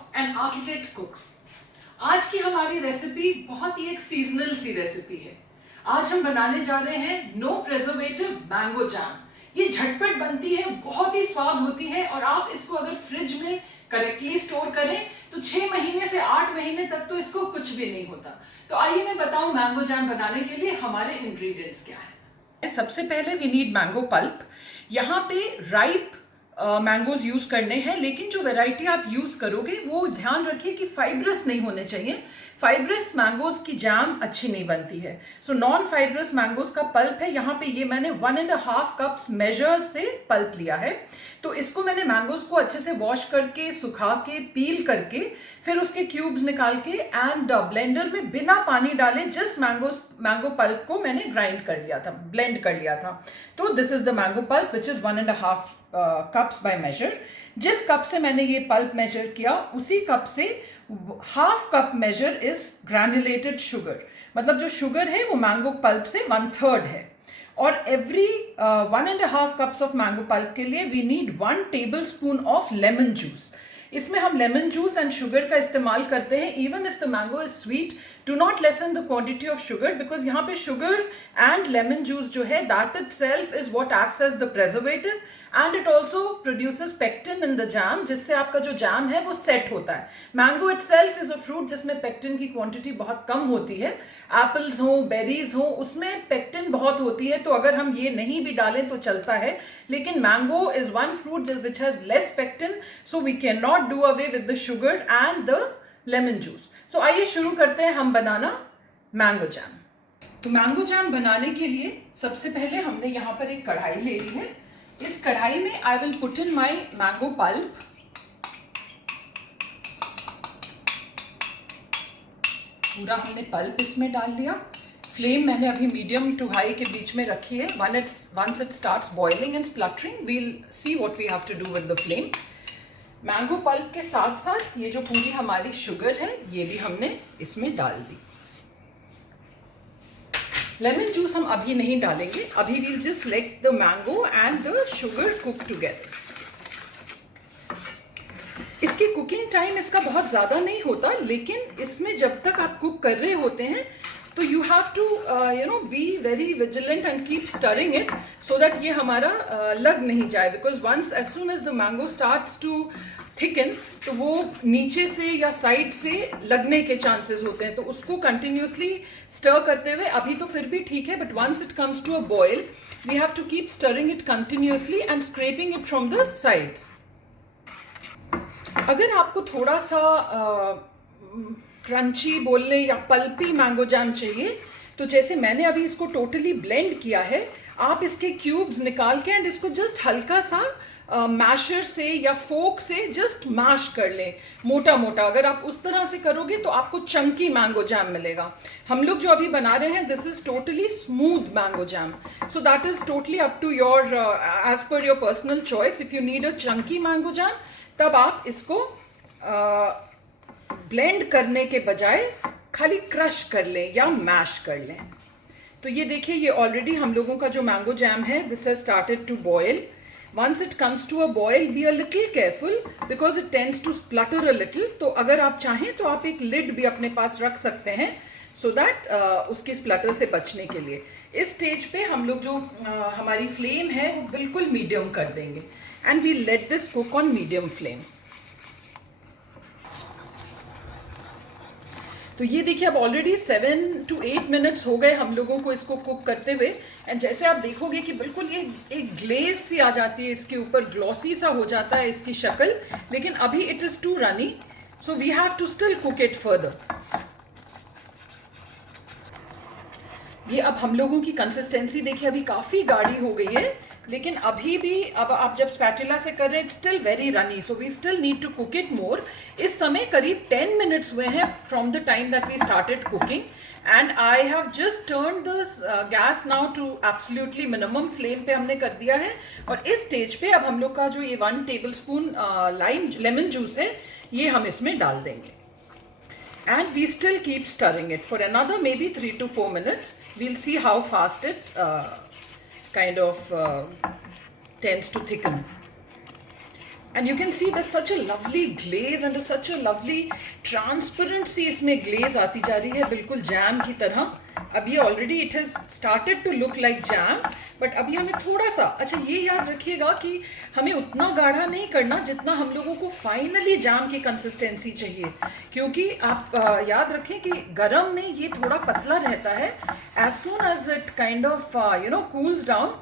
Of an architect कुक्स। आज की हमारी रेसिपी बहुत ही एक सीजनल सी रेसिपी है। आज हम बनाने जा रहे हैं नो प्रिजर्वेटिव मैंगो जैम। ये झटपट बनती है, बहुत ही स्वाद होती है और आप इसको अगर फ्रिज में करेक्टली स्टोर करें तो 6 महीने से 8 महीने तक तो इसको कुछ भी नहीं होता। तो आइए मैं बताऊं मैंगो जैम बनाने के लिए हमारे इंग्रेडिएंट्स क्या है। सबसे पहले वी नीड मैंगो पल्प। यहाँ पे राइप मैंगोज यूज करने हैं, लेकिन जो वैरायटी आप यूज करोगे वो ध्यान रखिए कि फाइब्रस नहीं होने चाहिए। फाइब्रस मैंगोज की जैम अच्छी नहीं बनती है। सो नॉन फाइब्रस मैंगोज का पल्प है। यहाँ पे ये मैंने 1.5 कप्स मेजर से पल्प लिया है। तो इसको मैंने मैंगोज को अच्छे से वॉश करके, सुखा के, पील करके, फिर उसके क्यूब्स निकाल के एंड ब्लेंडर में बिना पानी डाले जस्ट मैंगो पल्प को मैंने ग्राइंड कर लिया था, ब्लेंड कर लिया था। तो this is the mango pulp which is 1.5 cups by measure. जिस कप से मैंने ये पल्प मेजर किया उसी कप से half cup measure is granulated sugar. मतलब जो शुगर है वो मैंगो पल्प से 1/3 है। और every 1.5 cups of mango pulp के लिए we need 1 tablespoon of lemon juice. इसमें हम लेमन जूस एंड शुगर का इस्तेमाल करते हैं। Even if the mango is sweet, do not lessen the quantity of sugar, because यहाँ पे शुगर एंड लेमन जूस जो है that itself is what acts as the preservative and it also produces pectin in the jam, जिससे आपका जो jam है वो set होता है। Mango itself is a fruit जिसमें पेक्टिन की क्वांटिटी बहुत कम होती है। एप्पल्स हो, बेरीज हो, उसमें पेक्टिन बहुत होती है, तो अगर हम ये नहीं भी डालें तो चलता है। लेकिन mango is one fruit which has less pectin, so we can not do away with the sugar and the lemon juice. So आइए शुरू करते हैं हम बनाना मैंगो जैम। तो मैंगो जैम बनाने के लिए सबसे पहले हमने यहाँ पर एक कढ़ाई ले ली है। इस कढ़ाई में I will put in my mango pulp. पूरा हमने पल्प इसमें डाल दिया। फ्लेम मैंने अभी मीडियम टू हाई के बीच में रखी है। Once it starts boiling and spluttering we'll see what we have to do with the flame. Mango pulp के साथ साथ ये जो पूरी हमारी शुगर है ये भी हमने इसमें डाल दी। लेमन जूस हम अभी नहीं डालेंगे, अभी we'll just let the mango and the sugar cook together. इसकी कुकिंग टाइम इसका बहुत ज़्यादा नहीं होता, लेकिन इसमें जब तक आप कुक कर रहे होते हैं तो you have to be very vigilant and keep stirring it so that ये हमारा लग नहीं जाए। Because once as soon as the mango starts to thicken तो वो नीचे से या साइड से लगने के चांसेस होते हैं, तो उसको कंटिन्यूसली स्टर करते हुए, अभी तो फिर भी ठीक है, but once it comes to a boil we have to keep stirring it continuously and scraping it from the sides. अगर आपको थोड़ा सा क्रंची बोलने या पल्पी मैंगो जैम चाहिए तो जैसे मैंने अभी इसको टोटली ब्लेंड किया है, आप इसके क्यूब्स निकाल के एंड इसको जस्ट हल्का सा मैशर से या फोक से जस्ट मैश कर लें मोटा मोटा। अगर आप उस तरह से करोगे तो आपको चंकी मैंगो जैम मिलेगा। हम लोग जो अभी बना रहे हैं this is totally smooth mango jam, so that is totally up to your as per your personal choice. If you need a chunky mango jam तब आप इसको ब्लेंड करने के बजाय खाली क्रश कर लें या मैश कर लें। तो ये देखिए, ये ऑलरेडी हम लोगों का जो मैंगो जैम है this has started to boil. Once it comes to a boil, be a little careful because it tends to splutter a little. तो अगर आप चाहें तो आप एक लिड भी अपने पास रख सकते हैं so that उसकी स्प्लटर से बचने के लिए। इस स्टेज पे हम लोग जो हमारी फ्लेम है वो बिल्कुल मीडियम कर देंगे and we let this cook on medium flame. तो ये देखिए अब ऑलरेडी 7 to 8 मिनट्स हो गए हम लोगों को इसको कुक करते हुए। एंड जैसे आप देखोगे कि बिल्कुल ये एक ग्लेज सी आ जाती है, इसके ऊपर ग्लॉसी सा हो जाता है इसकी शक्ल, लेकिन अभी it is too runny, so we have to still cook it further. ये अब हम लोगों की कंसिस्टेंसी देखिए अभी काफ़ी गाढ़ी हो गई है, लेकिन अभी भी अब आप जब स्पैटुला से कर रहे हैं it's still very runny, so we still need to cook it more. इस समय करीब 10 मिनट्स हुए हैं from the time that we started cooking and I have just turn the gas now to absolutely minimum flame पे हमने कर दिया है। और इस स्टेज पे अब हम लोग का जो ये 1 टेबल स्पून लेमन जूस है ये हम इसमें डाल देंगे and we still keep stirring it for another maybe 3 to 4 minutes. We'll see how fast it kind of tends to thicken. And you can see there's such a lovely glaze and such a lovely transparency इसमें glaze आती जा रही है बिल्कुल jam की तरह. अब ये already it has started to look like jam, but अभी हमें थोड़ा सा, अच्छा ये याद रखिएगा कि हमें उतना गाढ़ा नहीं करना जितना हम लोगों को फाइनली जाम की कंसिस्टेंसी चाहिए, क्योंकि आप याद रखें कि गरम में ये थोड़ा पतला रहता है. As soon as it kind of cools down,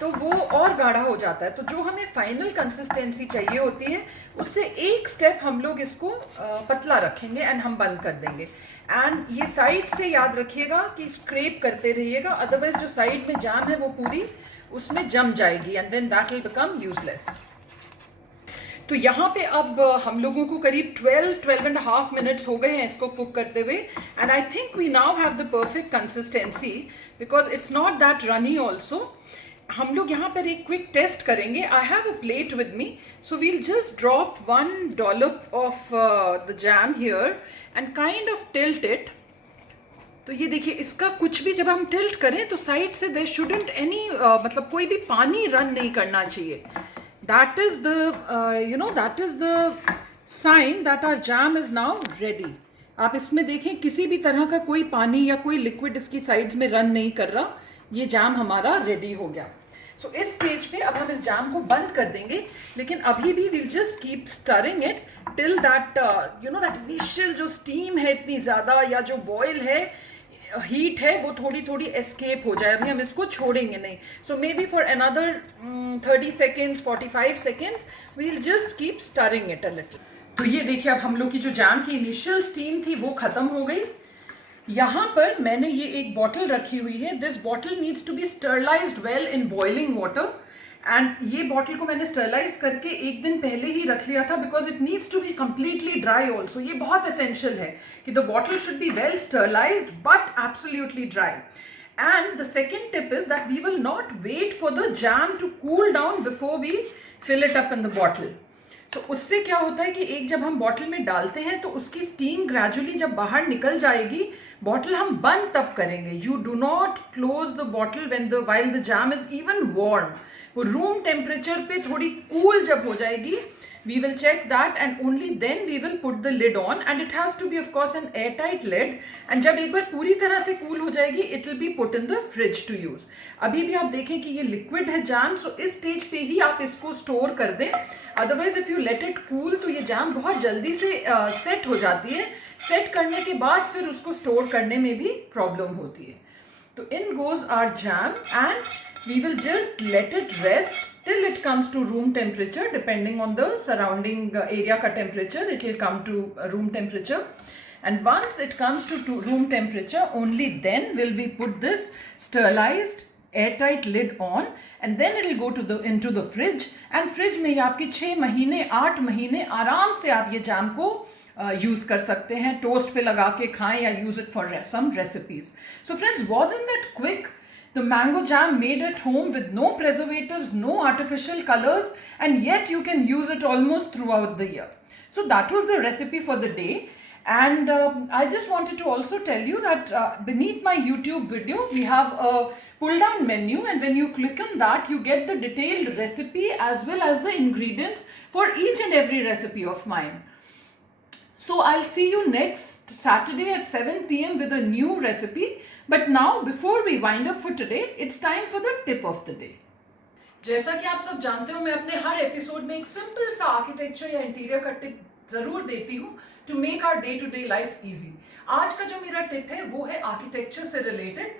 तो वो और गाढ़ा हो जाता है. तो जो हमें फाइनल कंसिस्टेंसी चाहिए होती है उससे एक स्टेप हम लोग इसको पतला रखेंगे एंड हम बंद कर देंगे. एंड ये साइड से याद रखिएगा कि स्क्रैप करते रहिएगा, अदरवाइज जो साइड में जाम है वो पूरी उसमें जम जाएगी and then that will become useless. तो यहाँ पे अब हम लोगों को करीब 12.5 मिनट्स हो गए हैं इसको कुक करते हुए. And I think we now have the perfect consistency because it's not that runny also. हम लोग यहाँ पर एक क्विक टेस्ट करेंगे. I have a plate with me, so we'll just drop 1 dollop of the jam here and kind of tilt it. तो ये देखिए, इसका कुछ भी जब हम टिल्ट करें तो साइड से देयर शुडंट एनी मतलब कोई भी पानी रन नहीं करना चाहिए. That is the that is the sign that our jam is now ready. आप इसमें देखें किसी भी तरह का कोई पानी या कोई लिक्विड इसकी साइड्स में रन नहीं कर रहा. ये जाम हमारा रेडी हो गया. सो इस स्टेज पे अब हम इस जाम को बंद कर देंगे, लेकिन अभी भी will just keep stirring it till that that initial जो स्टीम है इतनी ज़्यादा या जो बॉयल है हीट है वो थोड़ी थोड़ी एस्केप हो जाए. अभी हम इसको छोड़ेंगे नहीं. So maybe for another 30 seconds 45 seconds we'll just keep stirring it a little. तो ये देखिए, अब हम लोग की जो जाम की इनिशियल स्टीम थी वो ख़त्म हो गई. यहाँ पर मैंने ये एक बॉटल रखी हुई है. This bottle needs to be sterilised well in boiling water. And ये बॉटल को मैंने स्टरलाइज करके एक दिन पहले ही रख लिया था because it needs to be completely dry also. ये बहुत एसेंशियल है कि the bottle should be well sterilised but absolutely dry. And the second tip is that we will not wait for the jam to cool down before we fill it up in the bottle. तो उससे क्या होता है कि एक जब हम bottle में डालते हैं तो उसकी स्टीम ग्रेजुअली जब बाहर निकल जाएगी, बॉटल हम बंद तब करेंगे. You do not close the bottle when the while the jam is even warm. वो रूम टेम्परेचर पे थोड़ी कूल जब हो जाएगी, we will check that and only then we will put the lid on, and it has to be of course an airtight lid. and जब एक बार पूरी तरह से कूल हो जाएगी it will be put in the fridge to use. अभी भी आप देखें कि ये लिक्विड है जैम, सो इस स्टेज पे ही आप इसको स्टोर कर दें. Otherwise if you let it cool तो ये जैम बहुत जल्दी से सेट हो जाती है. सेट करने के बाद फिर उसको स्टोर करने में भी प्रॉब्लम होती है. तो in goes our jam and we will just let it rest till it comes to room temperature. Depending on the surrounding area ka temperature, it will come to room temperature. And once it comes to room temperature, only then will we put this sterilized airtight lid on, and then it will go to into the fridge. And fridge में आपके 6 महीने 8 महीने आराम से आप ये jam को use कर सकते हैं. टोस्ट पे लगा के खाएं या use it for some recipes. So friends, wasn't that quick? The mango jam made at home with no preservatives, no artificial colors, and yet you can use it almost throughout the year. So that was the recipe for the day. And I just wanted to also tell you that beneath my YouTube video, we have a pull down menu, and when you click on that, you get the detailed recipe as well as the ingredients for each and every recipe of mine. So I'll see you next Saturday at 7 p.m. with a new recipe. But now, before we wind up for today, it's time for the tip of the day. जैसा कि आप सब जानते हो, मैं अपने हर episode में एक सिंपल सा आर्किटेक्चर या इंटीरियर का टिप जरूर देती हूँ to make our day to day life easy. आज का जो मेरा टिप है वो है आर्किटेक्चर से रिलेटेड.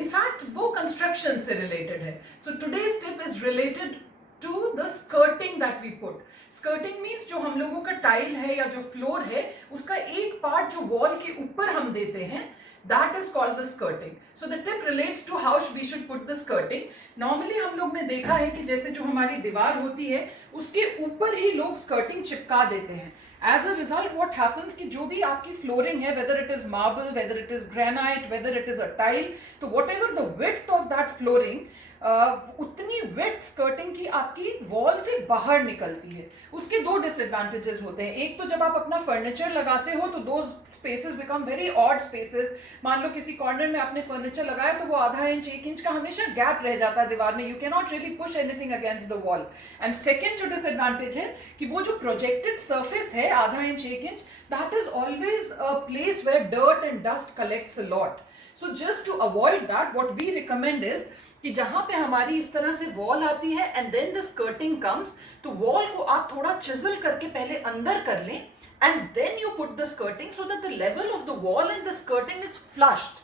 इनफैक्ट वो कंस्ट्रक्शन से रिलेटेड है. So today's tip is related to the skirting that we put. Skirting means जो हम लोगों का टाइल है या जो फ्लोर है उसका एक पार्ट जो वॉल के ऊपर हम देते हैं, that is called the skirting. So the tip relates to how we should put the skirting. Normally हम लोग ने देखा है कि जैसे जो हमारी दीवार होती है उसके ऊपर ही लोग skirting चिपका देते हैं. As a result, what happens कि जो भी आपकी flooring है, whether it is marble, whether it is granite, whether it is a tile, तो whatever the width of that flooring, उतनी वेट स्कर्टिंग की आपकी वॉल से बाहर निकलती है। उसके दो डिसएडवांटेजेस होते हैं। एक तो जब आप अपना फर्नीचर लगाते हो तो दो spaces become very odd spaces. मान लो किसी कॉर्नर में आपने फर्नीचर लगाया तो वो आधा इंच 1 इंच का हमेशा गैप रह जाता है दीवार में, you can not really push anything against the wall. And second जो डिसएडवांटेज है कि वो जो प्रोजेक्टेड सर्फेस है आधा inch 1 inch, that is always a place where dirt and dust collects a lot. So just to avoid that what we recommend is कि जहां पे हमारी इस तरह से वॉल आती है and then the skirting comes, तो वॉल को आप थोड़ा चिजल करके पहले अंदर कर लें and then you put the skirting so that the level of the wall and the skirting is flushed,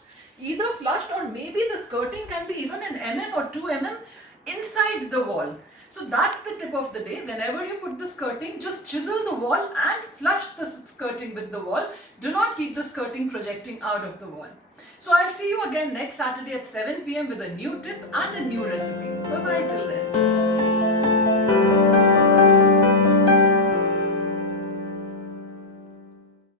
either flushed or maybe the skirting can be even an mm or 2 mm inside the wall. So that's the tip of the day. Whenever you put the skirting, just chisel the wall and flush the skirting with the wall. Do not keep the skirting projecting out of the wall. So I'll see you again next Saturday at 7 p.m. with a new tip and a new recipe. Bye bye till then.